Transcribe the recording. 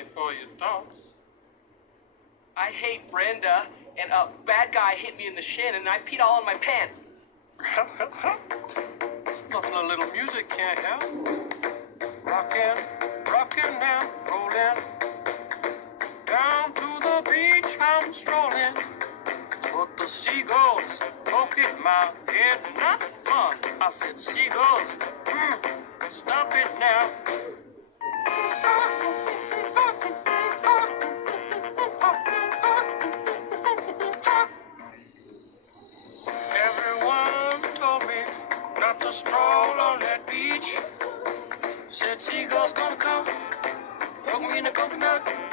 me for your thoughts. I hate Brenda, and a bad guy hit me in the shin, and I peed all in my pants. It's nothing a little music can't help. Rockin' down, rollin'. Down to the beach I'm strolling. But the seagulls poke at my head, not fun. I said, seagulls, stop it now. Everyone told me not to stroll on that beach. Said seagulls gonna come, poke me in the coconut.